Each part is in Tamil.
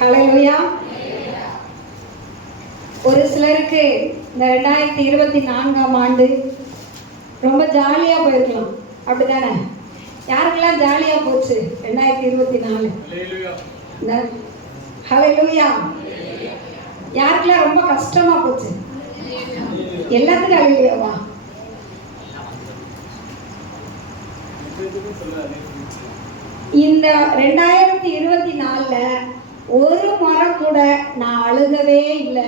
ஹல்லேலூயா. ஒரு சிலருக்கு இந்த 2024ஆம் ஆண்டு ரொம்ப ஜாலியாக போயிருக்கலாம், அப்படிதானே? யாருக்கெல்லாம் ஜாலியாக போச்சு 2024? ஹல்லேலூயா. யாருக்கெல்லாம் ரொம்ப கஷ்டமா போச்சு? எல்லாத்துக்கும் ஹல்லேலூயாவா? இந்த 2024ல ஒரு முறை கூட நான் அழுகவே இல்லை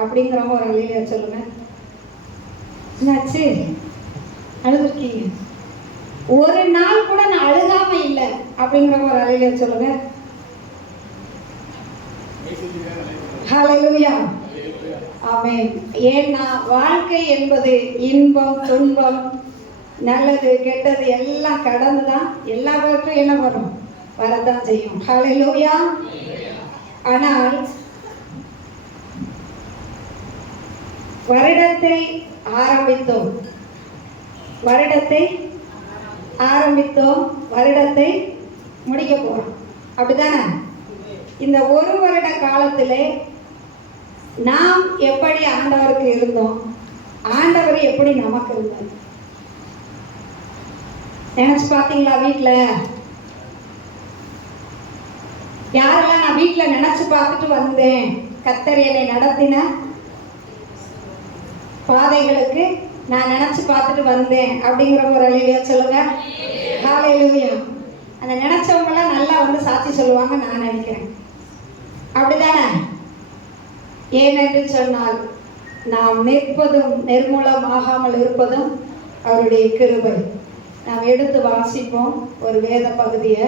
அப்படிங்கிறவங்க ஒரு ஹல்லேலூயா சொல்லுங்க. என்னாச்சு? அழுதுருக்கீங்க. ஒரு நாள் கூட நான் அழுகாம இல்லை அப்படிங்கிறவங்க ஒரு ஹல்லேலூயா சொல்லுங்க. ஹல்லேலூயா. ஆமென். ஏன்னா வாழ்க்கை என்பது இன்பம் துன்பம் நல்லது கெட்டது எல்லாம் கடந்துதான் எல்லாவற்றும் என்ன வரும், வரதான் செய்யும். ஹல்லேலூயா. ஆனால் வருடத்தை ஆரம்பித்தோம், வருடத்தை முடிக்க போறோம், அப்படிதானே? இந்த ஒரு வருட காலத்திலே நாம் எப்படி ஆண்டவருக்கு இருந்தோம், ஆண்டவர் எப்படி நமக்கு இருந்தார் நினைச்சு பார்த்தீங்களா? வீட்டில் யாரெல்லாம் நான் வீட்டில் நினைச்சு பார்த்துட்டு வந்தேன், கர்த்தர் என்னை நடத்தின பாதைகளுக்கு நான் நினைச்சு பார்த்துட்டு வந்தேன் அப்படிங்கிற ஒரு ஹல்லேலூயா சொல்லுங்க. ஹல்லேலூயா. அந்த நினைச்சவங்களாம் நல்லா வந்து சாட்சி சொல்லுவாங்க நான் நினைக்கிறேன், அப்படிதானே? ஏனென்று சொன்னால் நாம் நிற்பதும் நிர்மூலமாகாமல் இருப்பதும் அவருடைய கிருபை. நாம் எடுத்து வாசிப்போம் ஒரு வேத பகுதியை.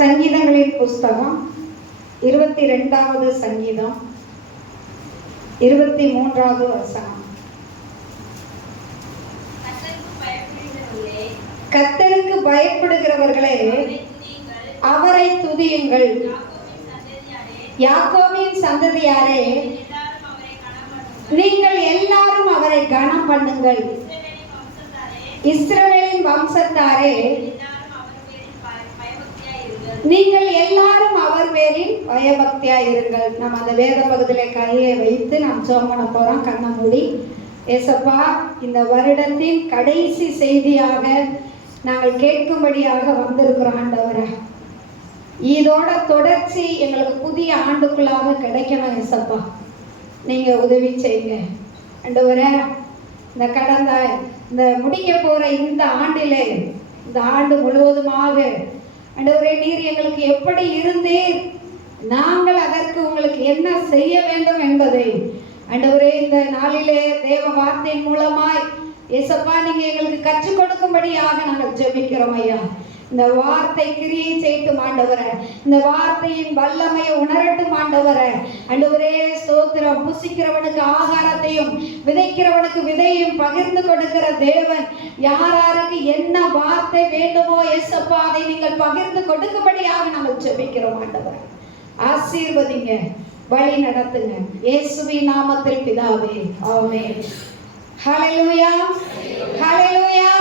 சங்கீதங்களின் புஸ்தகம் 22வது சங்கீதம் 23வது வசனம். கர்த்தருக்கு பயப்படுகிறவர்களே அவரை துதியுங்கள், யாக்கோபின் சந்ததியாரே நீங்கள் எல்லாரும் அவரை கனம் பண்ணுங்கள், இஸ்ரவேலின் வம்சத்தாரே நீங்கள் எல்லாரும் அவர் பேரில் பயபக்தியா இருங்கள். நம்ம அந்த வேத பகுதியில கையை வைத்து நாம் ஜெபம் பண்ண போறோம். கண்ணை மூடி. ஏசப்பா, இந்த வருடத்தின் கடைசி செய்தியாக நாங்கள் கேட்கும்படியாக வந்திருக்கிறோம் ஆண்டவரே. இதோட தொடர்ச்சி எங்களுக்கு புதிய ஆண்டுக்குள்ளாக கிடைக்கணும் ஏசப்பா, நீங்க உதவி செய்யுங்க ஆண்டவரே. இந்த முடிக்க போற இந்த ஆண்டிலே, இந்த ஆண்டு முழுவதுமாக ஆண்டவரே நீர் எங்களுக்கு எப்படி இருந்தீர், நாங்கள் அதற்கு உங்களுக்கு என்ன செய்ய வேண்டும் என்பதை ஆண்டவரே இந்த நாளிலே தேவ வார்த்தையின் மூலமாய் ஏசப்பா நீங்க எங்களுக்கு கற்றுக் கொடுக்கும்படியாக நாங்கள் ஜெபிக்கிறோம் ஐயா. இந்த வார்த்தை கிரியை செய்யட்டும் ஆண்டவரே, இந்த வார்த்தையின் வல்லமையை உணரட்டும் ஆண்டவரே. ஆண்டவரே ஸ்தோத்திரம். புசிக்கிறவனுக்கு ஆகாரத்தையும் விதைக்கிறவனுக்கு விதையும் பகிர்ந்து கொடுக்கிற தேவன், யாராருக்கு என்ன வார்த்தை வேண்டுமோ ஏசப்பா அதை நீங்கள் பகிர்ந்து கொடுக்கும்படியாக நாங்கள் ஜெபிக்கிறோம் ஆண்டவரே. ஆசீர்வதிங்க, வழி நடத்துங்க, இயேசுவின் நாமத்தில் பிதாவே, ஆமென். ஹல்லேலூயா. ஹல்லேலூயா.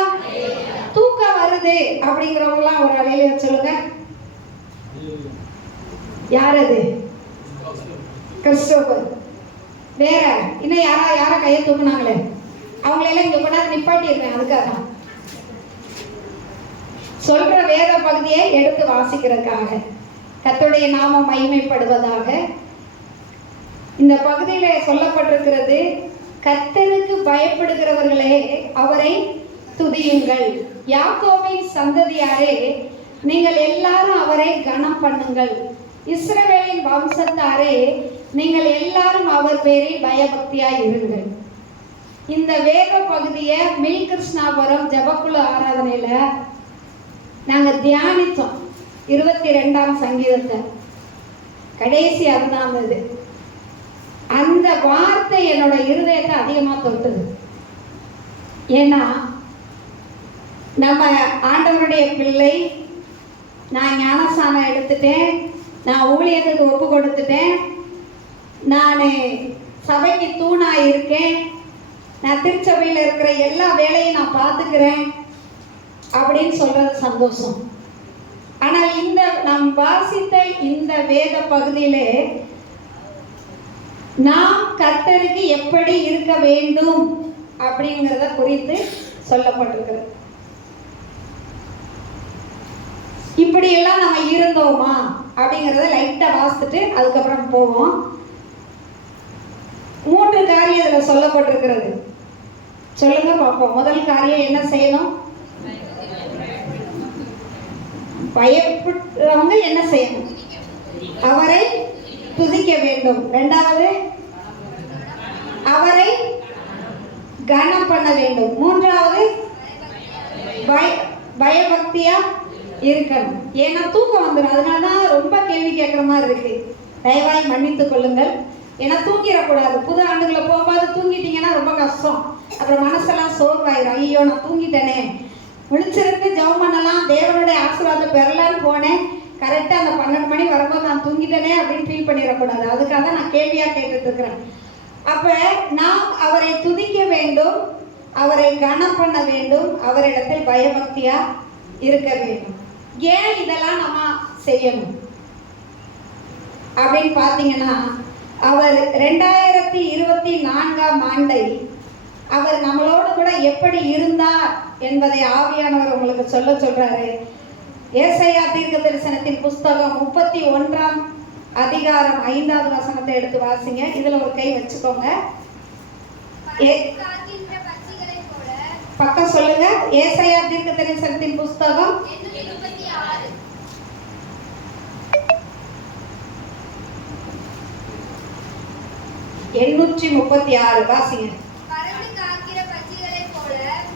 தூக்கம் வருது அப்படிங்கிறவங்களாம் ஒரு ஹல்லேலூயா சொல்லுங்க. யார் அது? கிறிஸ்தவர். வேற இன்னும் யார கையை தூக்குனாங்களே அவங்களெல்லாம் இங்க கொண்டாந்து நிப்பாட்டிடுறேன். அதுக்காக சொல்ற வேத பகுதியை எடுத்து வாசிக்கிறதுக்காக, கர்த்தருடைய நாமம் மகிமைப்படுவதாக. இந்த பகுதியில சொல்லப்பட்டிருக்கிறது, கர்த்தருக்கு பயப்படுகிறவர்களே அவரை துதியுங்கள், யாக்கோபின் சந்ததியாரே நீங்கள் எல்லாரும் அவரை கனம் பண்ணுங்கள், இஸ்ரவேலின் வம்சத்தாரே நீங்கள் எல்லாரும் அவர் பேரில் பயபக்தியாய் இருங்கள். இந்த வேத பகுதியை மில் கிருஷ்ணாபுரம் ஜபக்குழு ஆராதனையில நாங்க தியானித்தோம். 22ஆம் சங்கீதத்தை கடைசி அதுதான் அது. அந்த வார்த்தை என்னோட இருதயத்தை அதிகமா தொட்டது. ஏன்னா நம்ம ஆண்டவருடைய பிள்ளை, நான் ஞானஸ்நானம் எடுத்துட்டேன், நான் ஊழியத்துக்கு ஒப்பு கொடுத்துட்டேன், நான் சபைக்கு தூணா இருக்கேன், நான் திருச்சபையில் இருக்கிற எல்லா வேலையும் நான் பார்த்துக்கிறேன் அப்படின்னு சொல்றது சந்தோஷம். ஆனால் இந்த நாம் வாசித்த இந்த வேத பகுதியிலே நாம் கர்த்தருக்கு எப்படி இருக்க வேண்டும் அப்படிங்கிறத குறித்து சொல்லப்பட்டிருக்கிறது. இப்படியெல்லாம் நம்ம இருந்தோமா அப்படிங்கிறத லைட்டா வாசித்துட்டு அதுக்கப்புறம் போவோம். 3 காரியம் இதில் சொல்லப்பட்டிருக்கிறது. சொல்லுங்க பார்ப்போம். முதல் காரியம் என்ன செய்யணும்? பயப்படுறவங்க என்ன செய்யணும்? அவரை துதிக்க வேண்டும். 2வது, அவரை கனம் பண்ண வேண்டும். 3வது, பயபக்தியா இருக்கணும். ஏன்னா தூக்கம் வந்துடும். அதனாலதான் ரொம்ப கேள்வி கேட்குற மாதிரி இருக்கு. தயவாய் மன்னித்துக் கொள்ளுங்கள். ஏன்னா தூங்கிடக்கூடாது. புது ஆண்டுகளை போகும்போது தூங்கிட்டீங்கன்னா ரொம்ப கஷ்டம். அப்புறம் மனசெல்லாம் சோர்வாயிரும். ஐயோ நான் தூங்கிட்டேனே, விழிச்சிருந்து ஜெபம் பண்ணலாம், தேவனுடைய ஆசீர்வாதம் பெறலான்னு போனேன், கரெக்டாக அந்த 12 மணி வரும்போது நான் தூங்கிட்டேனே அப்படின்னு ஃபீல் பண்ணிடக்கூடாது. அதுக்காக தான் நான் கேள்வியாக கேட்டுட்டு இருக்கிறேன். அப்போ நாம் அவரை துதிக்க வேண்டும், அவரை கனம் பண்ண வேண்டும், அவரிடத்தில் பயபக்தியாக இருக்க வேண்டும். ஏன் இதெல்லாம் நம்ம செய்யணும் அப்படின்னு பார்த்தீங்கன்னா, அவர் 2024ஆம் ஆண்டை அவர் நம்மளோடு கூட எப்படி இருந்தார் என்பதை ஆவியானவர் உங்களுக்கு சொல்றாரு. ஏசாயா தீர்க்கதரிசனத்தின் புஸ்தகம் 31ஆம் அதிகாரம் 5வது வசனத்தை எடுத்து வாசிங்க. இதுல ஒரு கை வச்சுக்கோங்க. பக்கம் சொல்லுங்க. ஏசாயா தீர்க்கதரிசனத்தின் புஸ்தகம் 836 வாசிங்க.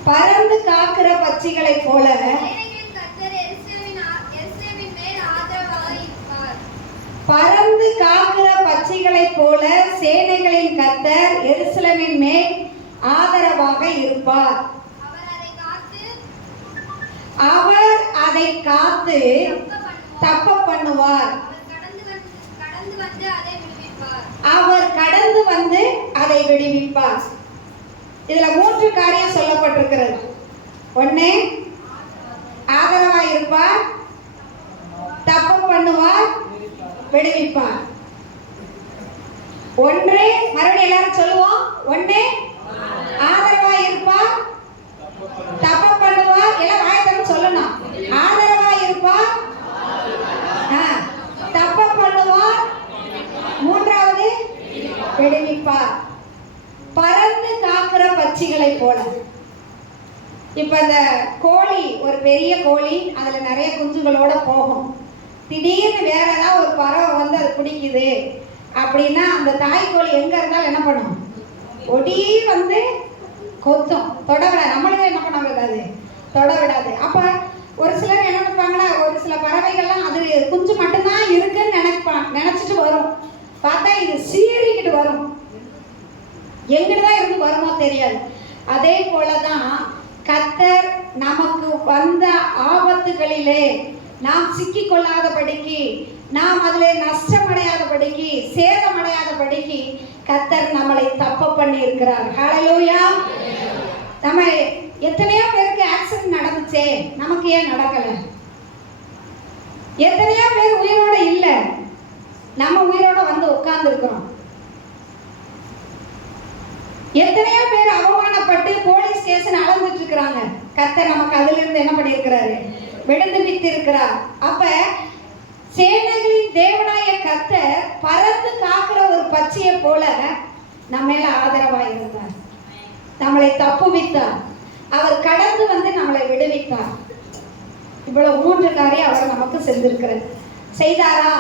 பறந்து காக்கிற பட்சிகளை போல பறந்து காக்கிற பட்சிகளை போல சேனைகளின் கர்த்தர் எருசலேமின் மேல் ஆதரவாக இருப்பார். அவர் அதை காத்து தப்ப பண்ணுவார். அவர் கடந்து வந்து அதை விடுவிப்பார். இதுல 3 காரியம் சொல்லப்பட்டிருக்கிறது. 1, ஆதரவா இருப்பார், தப்பு பண்ணுவார், விடுவிப்பார். 1, மறுபடியும் எல்லாரும் சொல்லுவோம். 1, ஆதரவா இருப்பார், தப்பு பண்ணுவார். எல்லாம் வாயத்தரம் சொல்லணும். ஆதரவா இருப்பார், தப்பு பண்ணுவார், 3வது விடுவிப்பார். பறந்து காக்கிற பட்சிகளை போல. இப்ப இந்த கோழி, ஒரு பெரிய கோழி, அதுல நிறைய குஞ்சுகளோட போகும். திடீர்னு வேற ஏதாவது ஒரு பறவை வந்து அது பிடிக்குது அப்படின்னா அந்த தாய்க்கோழி எங்க இருந்தாலும் என்ன பண்ணும்? ஒடி வந்து கொத்தும். தொட விடாது. நம்மளும் என்ன பண்ண விடாது? தொட விடாது. அப்ப ஒரு சிலர் என்ன நினைப்பாங்கன்னா, ஒரு சில பறவைகள்லாம் அது குஞ்சு மட்டும்தான் இருக்குன்னு நினைச்சிட்டு வரும். பார்த்தா இது சீறிக்கிட்டு வரும். எங்கிட்டுதான் இருந்து வருமோ தெரியாது. அதே போலதான் கர்த்தர் நமக்கு வந்த ஆபத்துகளிலே நாம் சிக்கி கொள்ளாதபடிக்கு, நாம் அதில் நஷ்டமடையாதபடிக்கு, சேதமடையாதபடிக்கு கர்த்தர் நம்மளை தப்ப பண்ணி இருக்கிறார். ஹல்லேலூயா. நம்ம எத்தனையோ பேருக்கு ஆக்சிடென்ட் நடந்துச்சே, நமக்கு ஏன் நடக்கல? எத்தனையோ பேர் உயிரோட இல்ல, நம்ம உயிரோட வந்து உட்கார்ந்து இருக்கிறோம். எத்தனையோ பேர் அவமானப்பட்டு போலீஸ் ஸ்டேஷன் அளந்துட்டு இருக்கிறாங்க. கர்த்தர் நமக்கு அதுல இருந்து என்ன பண்ணி இருக்கிறாரு? விடுவித்து இருக்கிறார். அப்ப சேனைகளின் தேவனாய கர்த்தர் பறந்து காக்கிற ஒரு பட்சியை போல நம்ம மேல ஆதரவா இருந்தார். நம்மளை தப்புவித்தார். அவர் கடந்து வந்து நம்மளை விடுவித்தார். இவ்வளவு 3 காரியம் அவர் நமக்கு செஞ்சிருக்கிறார். செய்தாரா?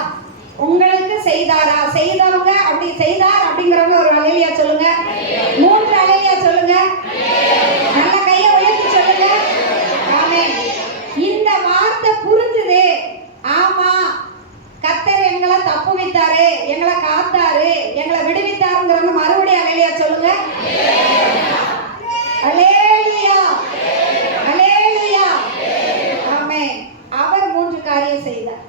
உங்களுக்கு செய்தாரா? செய்தவங்க அப்படி செய்தார் அப்படிங்கிறவங்க ஒரு அல்லேலூயா சொல்லுங்க. 3 அல்லேலூயா சொல்லுங்க. நல்ல கையை உயர்த்தி சொல்லுங்க. ஆமென். இந்த வார்த்தை புரிஞ்சுது. ஆமா, கர்த்தர் எங்களை தப்புவித்தாரு, எங்களை காத்தாரு, எங்களை விடுவித்தாருங்கிறவங்க மறுபடியும் அல்லேலூயா சொல்லுங்க. அல்லேலூயா, அல்லேலூயா. ஆமென். அவர் 3 காரியம் செய்தார்.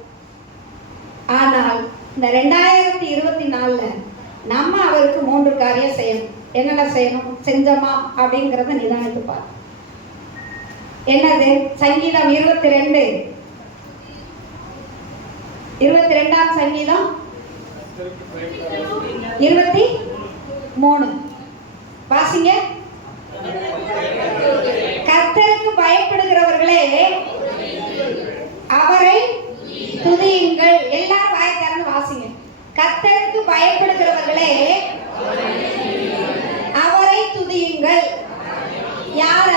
ஆனால் இந்த 2024 நம்ம அவருக்கு 3 காரியம் செய்யணும். என்னென்ன செய்யணும், செஞ்சோமா அப்படிங்கிறத நிதானித்துப்பார். என்னது? சங்கீதம் 22ஆம் சங்கீதம் 23 வாசிங்க. கர்த்தருக்கு பயப்படுகிறவர்களே அவரை துதியுங்கள். எல்லாரும் வாயை திறந்து வாசிங்க. கர்த்தருக்கு பயப்படுகிறவர்களே அவரை துதியுங்கள். யார?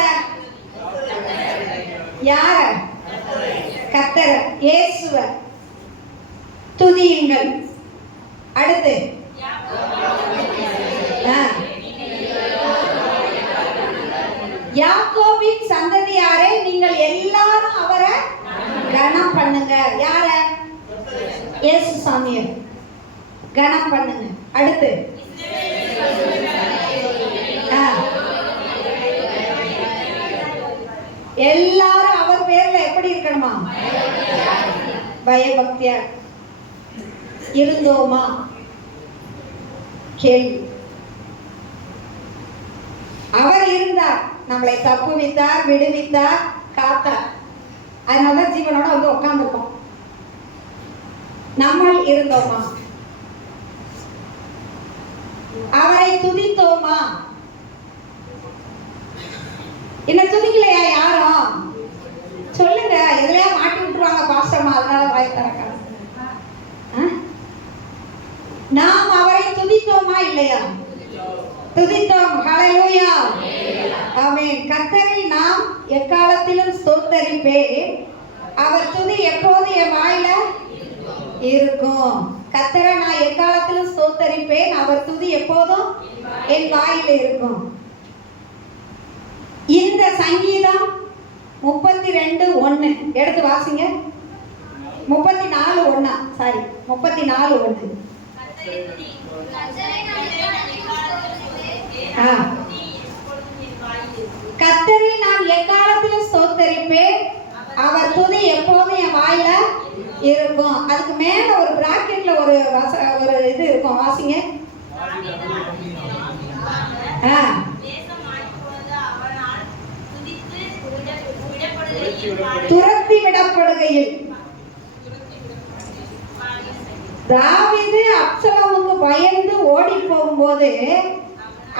கர்த்தர, இயேசுவ துதியுங்கள். அடுத்து யாக்கோபின் சந்ததியாரே நீங்கள் எல்லாரும் அவரை கனம் பண்ணுங்க. யார? இயேசு சாமியை கனம் பண்ணுங்க. அடுத்து எல்லாரும் அவர் பேர்ல எப்படி இருக்கணுமா? பயபக்தியா இருந்தோமா? கேள்வி. அவர் இருந்தார், நம்மளை தப்புவித்தார், விடுவித்தார், காத்தார். அதனால ஜீவனோட வந்து உட்கார்ந்துருக்கோம். நம்ம இருந்தோமா? அவரை துதித்தோமா? என்ன துதிக்கலையா யாரும்? சொல்லுங்க. எதுலயா மாட்டி விட்டுருவாங்க பாஸ்டர்மா, அதனால வாயை திறக்க. நாம் அவரை துதித்தோமா இல்லையா? துதித்தோம். ஹல்லேலூயா, ஆமென். கர்த்தரை நாம் எக்காலத்திலும் ஸ்தோத்தரிப்பேன், அவர் துதி எப்போது என் வாயில இருக்கும். கர்த்தரை நான் எக்காலத்திலும் ஸ்தோத்தரிப்பேன், அவர் துதி எப்போதும் என் வாயில இருக்கும். இந்த சங்கீதம் 32:1 எடுத்து வாசிங்க. 34:1 சாரி 34:1. கர்த்தரை நான் எக்காலத்திலும் ஸ்தோத்தரிப்பேன், அவர் துதி எப்போதும் என் வாயில இருக்கும். அதுக்கு மேல ஒரு பிராக்கெட்ல ஒரு இது இருக்கும், வாசிங்க. துரத்தி விடப்படுகையில் தாவீது அப்சலோமுக்கு பயந்து ஓடி போகும்போது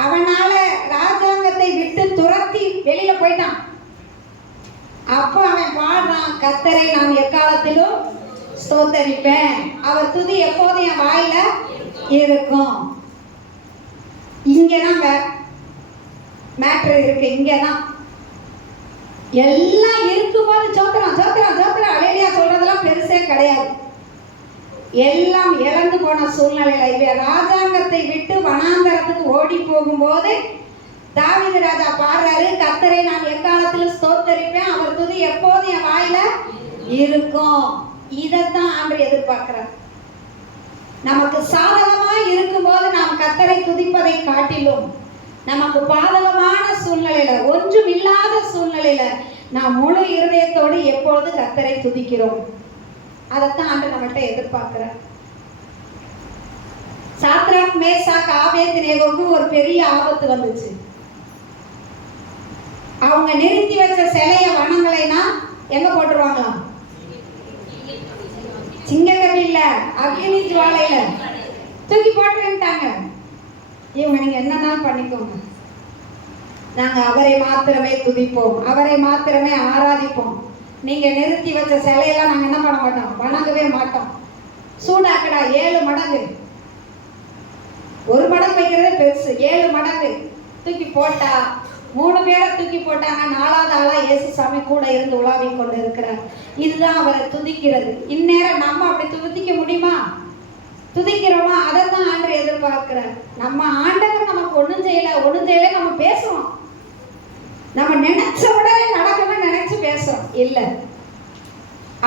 அவனால ராஜாங்கத்தை விட்டு துரத்தி வெளியில போயிட்டான். அப்போ அவன் பாடுறான், கர்த்தரை நான் எக்காலத்திலும் ஸ்தோத்தரிப்பேன், அவர் துதி எப்போதும் என் வாயில இருக்கும். இங்கதான் மேட்டர் இருக்கு. இங்கதான் எல்லாம் இருக்கும்போது ஜோத்திரம் ஜோத்திரம் ஜோத்திரம் அலேலியா சொல்றதெல்லாம் பெருசே கிடையாது. எல்லாம் இழந்து போன சூழ்நிலையில இவன் ராஜாங்கத்தை விட்டு வனாந்தரத்துக்கு ஓடி போகும்போது தாவீது ராஜா பாடுறாரு, கர்த்தரை நான் எக்காலத்திலும் ஸ்தோத்தரிப்பேன், அவர் துதி எப்போதும் என் வாயில இருக்கும். இதைத்தான் ஆண்டவர் எதிர்பார்க்கிறார். நமக்கு சாதகமா இருக்கும்போது நாம் கர்த்தரை துதிப்பதை காட்டிலும் நமக்கு பாதகமான சூழ்நிலையில, ஒன்றும் இல்லாத சூழ்நிலையில நாம் முழு இருதயத்தோடு எப்பொழுது கர்த்தரை துதிக்கிறோம். அதைத்தான் ஆண்டவர் நம்மகிட்ட எதிர்பார்க்கிறார். சாத்ராக், மேசாக், ஆபேத்நேகோவுக்கு ஒரு பெரிய ஆபத்து வந்துச்சு. அவங்க நிறுத்தி வச்ச சிலைய வனங்களைனா எங்க போட்டுருவாங்களாம்? சிங்கக்கவியில, அக்னி ஜுவாலையில தூக்கி போட்டுட்டாங்க. இவங்க நீங்க என்னன்னாலும் பண்ணிக்கோங்க, நாங்க அவரை மாத்திரமே துதிப்போம், அவரை மாத்திரமே ஆராதிப்போம். நீங்க நிறுத்தி வச்ச சிலையெல்லாம் நாங்க என்ன பண்ண மாட்டோம், வணங்கவே மாட்டோம். சூடாக்கடா 7 மடங்கு, 1 மடங்கு வைக்கிறதே பெருசு, 7 மடங்கு தூக்கி போட்டா 3 பேரை தூக்கி போட்டாங்க. 4வது ஆளா இயேசு சாமி கூட இருந்து உலாவி கொண்டு இருக்கிறார். இதுதான் அவரை துதிக்கிறது. இந்நேரம் நம்ம அப்படி துதிக்க முடியுமா? துதிக்கிறோமா? அதைத்தான் ஆண்டவர் எதிர்பார்க்கிறார். நம்ம ஆண்டவர் நமக்கு ஒண்ணும் செய்யல நம்ம பேசுவோம். நம்ம நினைச்ச உடனே நடக்கணும்னு நினைச்சு பேசுறோம் இல்ல.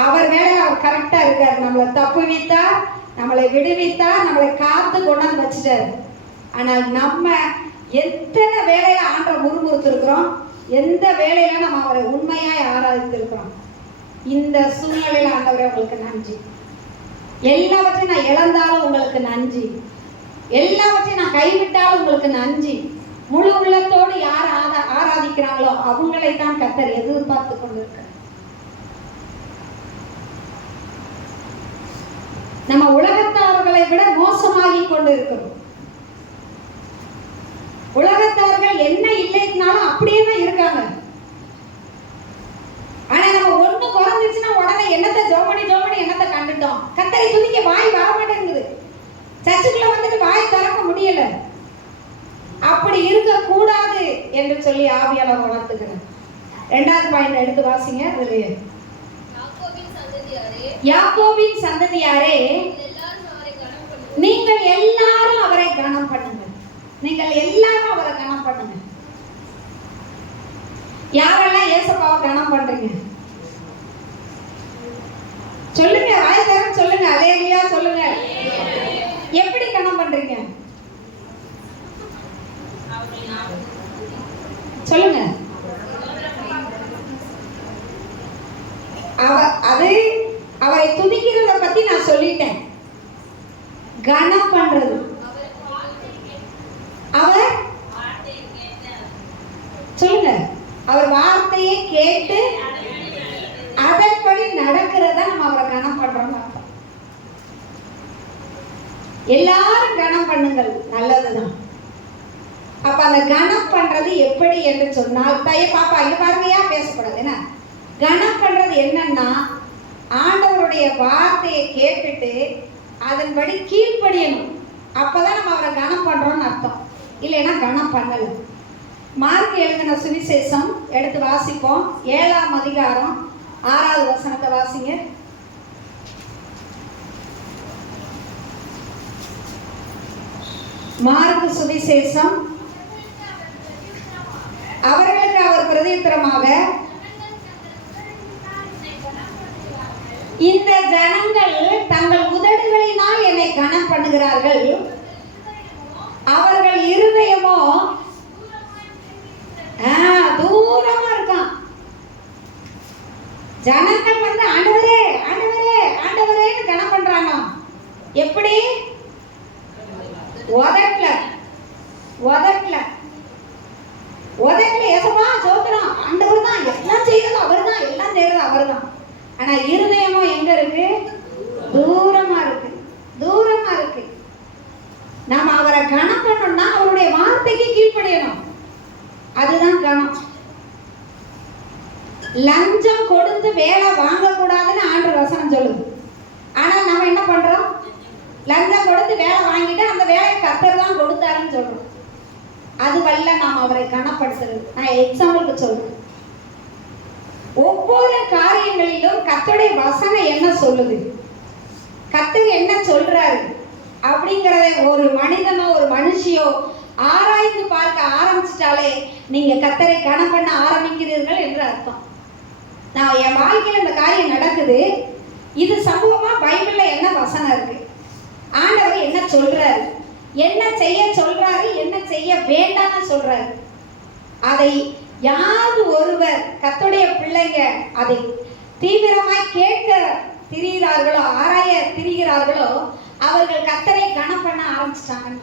அவர் வேலை அவர் கரெக்டா இருக்கார். நம்மளை தப்புவித்தார், நம்மளை விடுவித்தார், நம்மளை காத்து கொண்டாந்து வச்சுட்டாரு. ஆனால் நம்ம எத்தனை வேலையில ஆண்டவர் முறுமுறுத்திருக்கிறோம், எந்த வேலையில நம்ம அவரை உண்மையாய் ஆராதித்திருக்கிறோம். இந்த சூழ்நிலையில ஆண்டவரே உங்களுக்கு நன்றி. எல்லாவற்றையும் நான் இழந்தாலும் உங்களுக்கு நன்றி, எல்லாவற்றையும் நான் கைவிட்டாலும் உங்களுக்கு நன்றி. முழு உள்ளத்தோடு யார் ஆராதிக்கிறாங்களோ அவங்களை தான் கர்த்தர் எதிர்பார்த்து கொண்டிருக்கிறார். நம்ம உலகத்தார்களை விட மோசமாகி கொண்டு இருக்கிறோம். உலகத்தார்கள் என்ன இல்லைனாலும் அப்படியே தான் இருக்காங்க. ஆனா நம்ம ஒண்ணு குறைஞ்சிச்சுன்னா உடனே என்னத்தை ஜோமணி என்னத்தை கண்டுட்டோம். கர்த்தரை துதிக்க வாய் வர மாட்டேங்குது. சர்ச்சுக்குள்ள வந்துட்டு வாய் திறக்க முடியல. அப்படி இருக்க கூடாது என்று சொல்லி ஆவியானவர் உணர்த்துகிறார். 2வது பாயிண்ட் எடுத்து வாசிங்க. யாக்கோபின் சந்ததியாரே நீங்கள் எல்லாரும் அவரை கனம் பண்ணுங்க. நீங்கள் எல்லாரும் அவரை கனம் பண்ணுங்க. யாரெல்லாம் இயேசுவை கனம் பண்றீங்க சொல்லுங்க. வாய்தரம் சொல்லுங்க. அல்லேலூயா சொல்லுங்க. எப்படி கனம் பண்றீங்க சொல்லுங்க. அவரை துதிக்கிறத பத்தி நான் சொல்லிட்டேன். கனம் பண்றது அவர் சொல்லுங்க. அவர் வார்த்தையை கேட்டு அதன்படி நடக்கிறத நம்ம அவரை கனம் பண்றோம். எல்லாரும் கனம் பண்ணுங்கள், நல்லதுதான். அப்ப அந்த கனம் பண்றது எப்படி என்று சொன்னால், பாப்பா இங்க பாருங்கயா, பேசக்கூடாது. என்ன கனம் பண்றது என்னன்னா, ஆண்டவருடைய வார்த்தையை கேட்டுட்டு அதன்படி கீழ்ப்படியணும். அப்பதான் நம்ம அவரை கனம் பண்றோம்னு அர்த்தம். இல்லைன்னா கனம் பண்ணல. மார்க் எழுதின சுவிசேஷம் எடுத்து வாசிப்போம். 7ஆம் அதிகாரம் 6வது வசனத்தை வாசிங்க. மார்க் சுவிசேஷம். அவர்களுக்கு அவர் பிரதியுத்தரமாக, இந்த ஜனங்கள் தங்கள் உதடுகளினால் என்னை கனம் பண்ணுகிறார்கள், அவர்கள் இருதயமோ தூரமா இருக்கான். ஜனங்கள் வந்து ஆண்டவரே ஆண்டவரே ஆண்டவரேன்னு கனம் பண்றாங்க. எப்படி? உதட்டல ஏசப்பா சோத்திரம், ஆண்டவர் தான், எல்லாம் செய்யறது அவர்தான், எல்லாம் செய்யறது அவர்தான். ஆனா இருதயமோ எங்க இருக்கு? தூரமா இருக்கு. நாம அவரை கனம் பண்ணணும்னா அவருடைய வார்த்தைக்கு கீழ்ப்படியணும். அதுதான் கனம். லஞ்சம் கொடுத்து வேலை வாங்க கூடாதுன்னு ஆண்டவர் வசனம் சொல்லுது. ஆனா நம்ம என்ன பண்றோம்? லஞ்சம் கொடுத்து வேலை வாங்கிட்டு அந்த வேலையை கர்த்தர் தான் கொடுத்தாருன்னு சொல்றோம். அது வல்ல நாம் அவரை கனப்படுத்துறது. நான் எக்ஸாம்பிளுக்கு சொல்றேன். ஒவ்வொரு காரியங்களிலும் கர்த்தருடைய வசனம் என்ன சொல்லுது, கர்த்தர் என்ன சொல்றாரு அப்படிங்கறதை ஒரு மனிதனோ ஒரு மனுஷியோ ஆராய்ந்து பார்க்க ஆரம்பிச்சிட்டாலே நீங்க கர்த்தரை கனம் பண்ண ஆரம்பிக்கிறீர்கள் என்று அர்த்தம். நான் என் வாழ்க்கையில இந்த காரியம் நடக்குது, இது சம்பவமா பைபிள்ல என்ன வசனம் இருக்கு, ஆண்டவர் என்ன சொல்றாரு, என்ன செய்ய சொல்றாரு, என்ன செய்ய வேண்டாம்னு சொல்றாரு, அதை யாரு ஒருவர் கர்த்தருடைய பிள்ளைங்க அதை தீவிரமாய் கேட்க திரிகிறார்களோ, ஆராய திரிகிறார்களோ, அவர்கள் கர்த்தரை கனம் பண்ண ஆரம்பிச்சிட்டாங்க.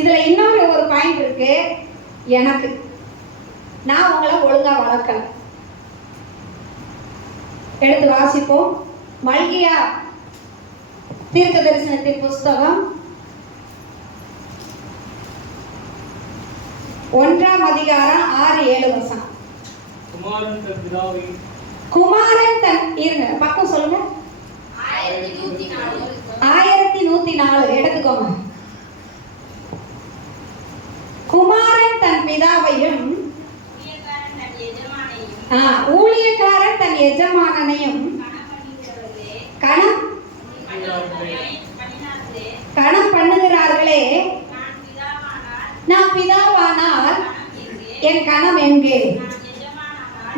இதுல இன்னொரு ஒரு பாயிண்ட் இருக்கு. எனக்கு நான் உங்களை ஒழுங்கா வளர்க்கல. எடுத்து வாசிப்போம். மல்கியா தீர்க்க தரிசனத்தின் புஸ்தகம் 1ஆம் அதிகாரம் 6-7 வசனம். குமாரன் தன் இருங்க பக்கம் சொல்லுங்க. 1104 எடுத்துக்கோங்க. குமாரன் தன் பிதாவையும் ஊழியக்காரன் தன் எஜமானனையும் கணம் பண்ணுகிறார்களே, நான் பிதாவானால் என் கணம் எங்கே?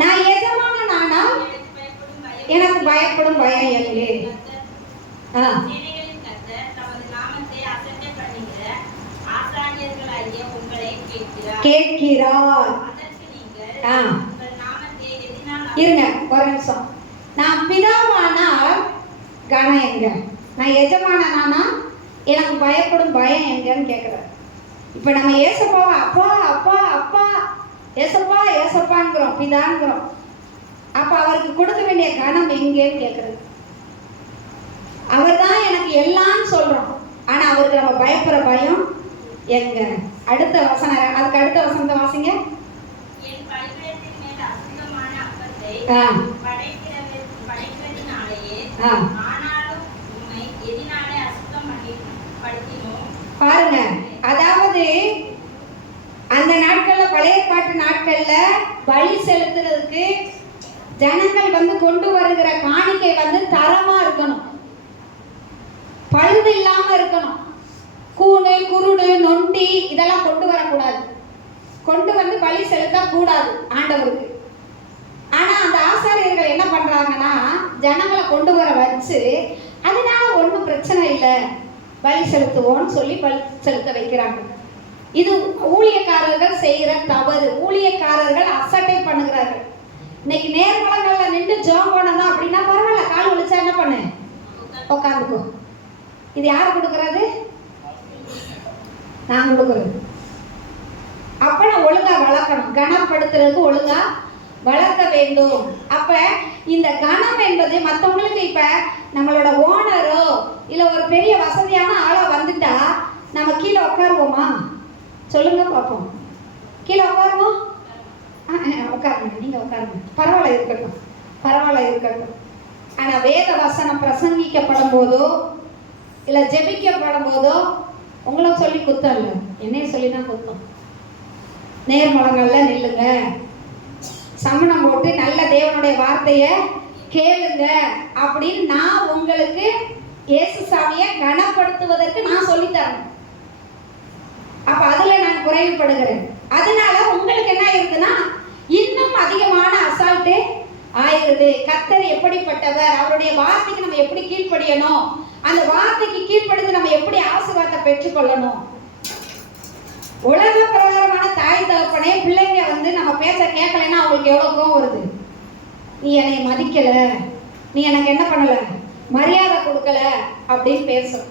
நான் எஜமானனானால் எனக்கு பயப்படும் பயம் எங்கே? கேட்கிறார். இருங்க ஒரு நிமிஷம். நான் பிதாவானால் கணம் எங்க? நான் எஜமானனானா எனக்கு பயப்படும் பயம் எங்கன்னு கேட்கிறார். இப்போ நம்ம ஏசப்பாவை அப்பா அப்பா அப்பா ஏசப்பா ஏசப்பான்கிறோம், பிதான்கிறோம். அப்போ அவருக்கு கொடுக்க வேண்டிய கனம் எங்கேன்னு கேட்குறது. அவர் தான் எனக்கு எல்லாம்னு சொல்கிறோம், ஆனால் அவருக்கு நம்ம பயப்படுற பயம் எங்க? அடுத்த வசனம், அதுக்கு அடுத்த வசனத்தை வாசிங்க. பாருங்க, அதாவது அந்த நாட்கள்ல, பழைய பாட்டு நாட்கள்ல பலி செலுத்துறதுக்கு ஜனங்கள் வந்து கொண்டு வருகிற காணிக்கை வந்து தரமா இருக்கணும், பழுது இல்லாம இருக்கணும். கூணு குருடு நொண்டி இதெல்லாம் கொண்டு வரக்கூடாது, கொண்டு வந்து பலி செலுத்த கூடாது ஆண்டவருக்கு. ஆனா அந்த ஆசாரியர்கள் என்ன பண்றாங்கன்னா, ஜனங்களை கொண்டு வர வச்சு அதனால ஒன்றும் பிரச்சனை இல்லை பலி செலுத்துவோம்னு சொல்லி பலி செலுத்த வைக்கிறாங்க. இது ஊழியக்காரர்கள் செய்கிற தவறு. ஊழியக்காரர்கள் அசட்டை பண்ணுகிறார்கள். இன்னைக்கு நேர்மலங்கள்ல நின்று ஜோம் பண்ணணும் அப்படின்னா பரவாயில்ல, கால் வலிச்சா என்ன பண்ணு, உட்காந்துக்கோ. இது யார் கொடுக்கறது? நான் கொடுக்குறது. அப்ப நான் ஒழுங்கா வளர்க்கணும், கனப்படுத்துறதுக்கு ஒழுங்கா வளர்க்க வேண்டும். அப்ப இந்த கனம் என்பது மற்றவங்களுக்கு, இப்ப நம்மளோட ஓனரோ இல்ல ஒரு பெரிய வசதியான ஆளா வந்துட்டா நம்ம கீழே உட்காருவோமா? சொல்லுங்க பார்ப்போம். கீழே உட்காருவோம்? உட்காருங்க, நீங்க உட்காருங்க, பரவாயில்ல இருக்கட்டும், பரவாயில்ல இருக்கட்டும். ஆனா வேத வசனம் பிரசங்கிக்கப்படும் போதோ இல்ல ஜெபிக்கப்படும் போதோ உங்களை சொல்லி குத்தம் இல்லை, என்னைய சொல்லி தான் குத்தம். நேர்மலங்கள்ல நில்லுங்க, சமணம் போட்டு நல்ல தேவனுடைய வார்த்தையை கேளுங்க அப்படின்னு நான் உங்களுக்கு இயேசு சாமியை கனப்படுத்துவதற்கு நான் சொல்லித்தரேன். அப்ப அதுல நான் குறைவுபடுகிறேன். அதனால உங்களுக்கு என்ன ஆயிருதுன்னா இன்னும் அதிகமான அசால்ட்டு ஆயிருது. கர்த்தர் எப்படிப்பட்டவர், அவருடைய வார்த்தைக்கு நம்ம எப்படி கீழ்ப்படியணும், அந்த வார்த்தைக்கு கீழ்ப்படிந்து நம்ம எப்படி ஆசீர்வாதத்தை பெற்றுக்கொள்ளணும். உலக பிரகாரமான தாய் தகப்பனே பிள்ளைங்க வந்து நம்ம பேச கேட்கலைன்னா அவங்களுக்கு எவ்வளோ கோவம் வருது. நீ என்னை மதிக்கல, நீ எனக்கு என்ன பண்ணல, மரியாதை கொடுக்கல அப்படின்னு பேசும்.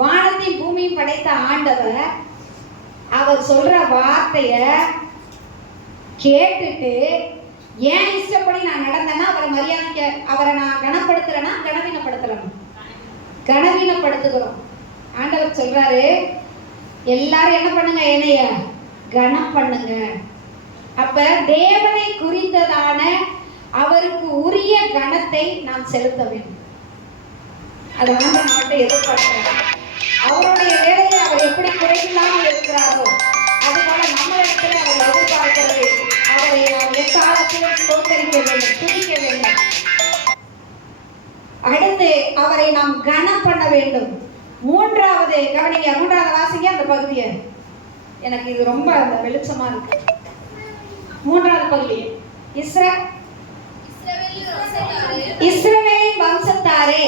வானத்தையும் பூமியும் படைத்த ஆண்டவர் அவர் சொல்ற வார்த்தைய கேட்டுட்டு ஏன் இஷ்டப்படி நான் நடந்தேன்னா அவரை மரியாதை, அவரை நான் கனப்படுத்துறேன்னா கனவீனப்படுத்தலாம், கனவீனப்படுத்துகிறோம். ஆண்டவர் சொல்றாரு, எல்லாரும் என்ன பண்ணுங்க, என்னைய கனம் பண்ணுங்க. அப்ப தேவனை குறித்ததான அவருக்கு உரிய கனத்தை நாம் செலுத்த வேண்டும். அதை வந்து நம்மகிட்ட எதிர்பார்க்கிறார். அவருடைய வேலையை அவர் எப்படி குறையில்லாமல் இருக்கிறாரோ அதுபோல நம்மளிடத்தில் அவர் எதிர்பார்க்கிறது, அவரை நாம் எக்காலத்திலும் தோற்கடிக்க வேண்டும், துதிக்க வேண்டும். அடுத்து அவரை நாம் கனம் பண்ண வேண்டும். மூன்றாவது கவனிங்க, மூன்றாவது வாசிங்க அந்த பகுதியை. எனக்கு இது ரொம்ப அந்த வெளிச்சமா இருக்கு. மூன்றாவது பகுதி, இஸ்ரவேலின் வம்சத்தாரே,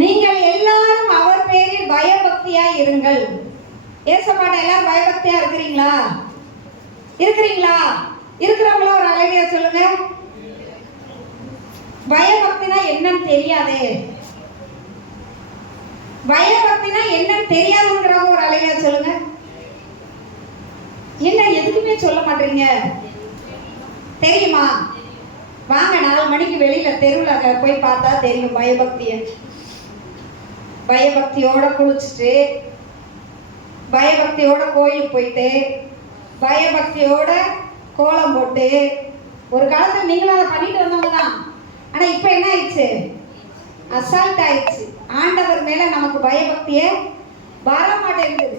நீங்கள் எல்லாரும் அவர் பேரில் பயபக்தியாய் இருங்கள். ஏசப்பாட்ட எல்லாரும் பயபக்தியா இருக்கிறீங்களா? இருக்கிறீங்களா? இருக்கிறவங்களா ஒரு அழகியா சொல்லுங்க. பயபக்தினா என்னன்னு தெரியாதே, பயபக்தினா என்னன்னு தெரியாதுங்கிறவங்க ஒரு அழகியா சொல்லுங்க. என்ன எதுக்குமே சொல்ல மாட்டீங்க? தெரியுமா? வாங்க 4 மணிக்கு வெளியில தெருவில் போய் பார்த்தா தெரியும் பயபக்திய. பயபக்தியோட குளிச்சுட்டு, பயபக்தியோட கோயிலுக்கு போயிட்டு, பயபக்தியோட கோலம் போட்டு, ஒரு காலத்தில் நீங்களும் அதை பண்ணிட்டு வந்தவங்க தான். ஆனா இப்ப என்ன ஆயிடுச்சு? அசால்ட் ஆயிடுச்சு. ஆண்டவர் மேல நமக்கு பயபக்தியே வர மாட்டேங்குது.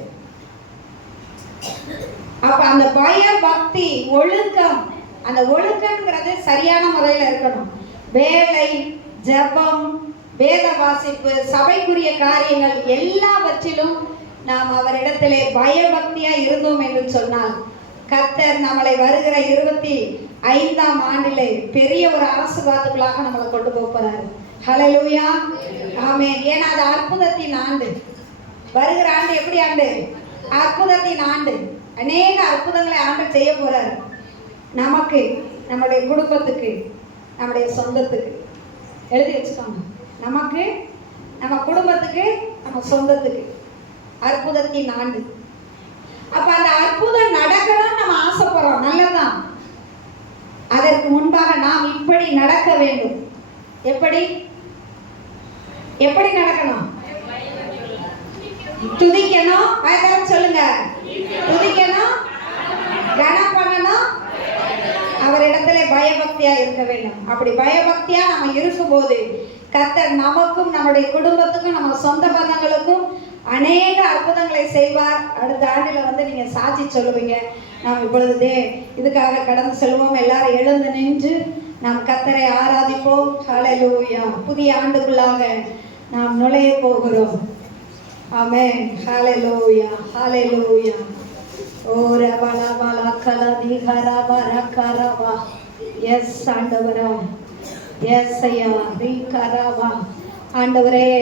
அப்ப அந்த பயபக்தி ஒழுக்கம், அந்த ஒழுக்கம்ங்கிறது சரியான முறையில் இருக்கணும். வேலை, ஜபம், வேத வாசிப்பு, சபைக்குரிய காரியங்கள் எல்லாவற்றிலும் நாம் அவரிடத்திலே பயபக்தியா இருந்தோம் என்று சொன்னால் கர்த்தர் நம்மளை வருகிற 25ஆம் ஆண்டிலே பெரிய ஒரு ஆசீர்வாதத்துக்குள்ளாக நம்மளை கொண்டு போகிறாரு. ஹல்லேலூயா, ஆமென். ஏன்னா அது அற்புதத்தின் ஆண்டு. வருகிற ஆண்டு எப்படி ஆண்டு? அற்புதத்தின் ஆண்டு. அநேக அற்புதங்களை ஆண்டு செய்ய போறாரு. நமக்கு, நம்முடைய குடும்பத்துக்கு, நம்முடைய சொந்தத்துக்கு. எழுதி வச்சுக்கோங்க. நமக்கு, நம்ம குடும்பத்துக்கு, நம்ம சொந்தத்துக்கு. அற்புதத்தின் ஆண்டு. அப்ப அந்த அற்புதம் நடக்கணும் நம்ம ஆசைப்படுறோம், நல்லதான். அதற்கு முன்பாக நாம் இப்படி நடக்க வேண்டும். எப்படி எப்படி நடக்கணும்? துதிக்கணும். பயத்தரம் சொல்லுங்க. துதிக்கணும், கனம் பண்ணணும், அவரிடத்துல பயபக்தியா இருக்க வேண்டும். அப்படி பயபக்தியா நம்ம இருக்கும்போது கர்த்தர் நமக்கும் நம்முடைய குடும்பத்துக்கும் நம்ம சொந்த பந்தங்களுக்கும் அநேக அற்புதங்களை செய்வார். அடுத்த ஆண்டில் நீங்க சாட்சி சொல்லுவீங்க. நாம் இப்பொழுது இதுக்காக கடந்து செல்வோம். எல்லாரும் எழுந்து நின்று நாம் கர்த்தரை ஆராதிப்போம். ஹல்லேலூயா. புதிய ஆண்டுக்குள்ளாக நாம் நுழைய போகிறோம். ஆமென். ஹல்லேலூயா, ஹல்லேலூயா. ஓரே பாலா பாலா கலா திஹரா பரகரவா. எஸ் ஆண்டவரே, எஸ் ஐயா, ரீகரவா. ஆண்டவரே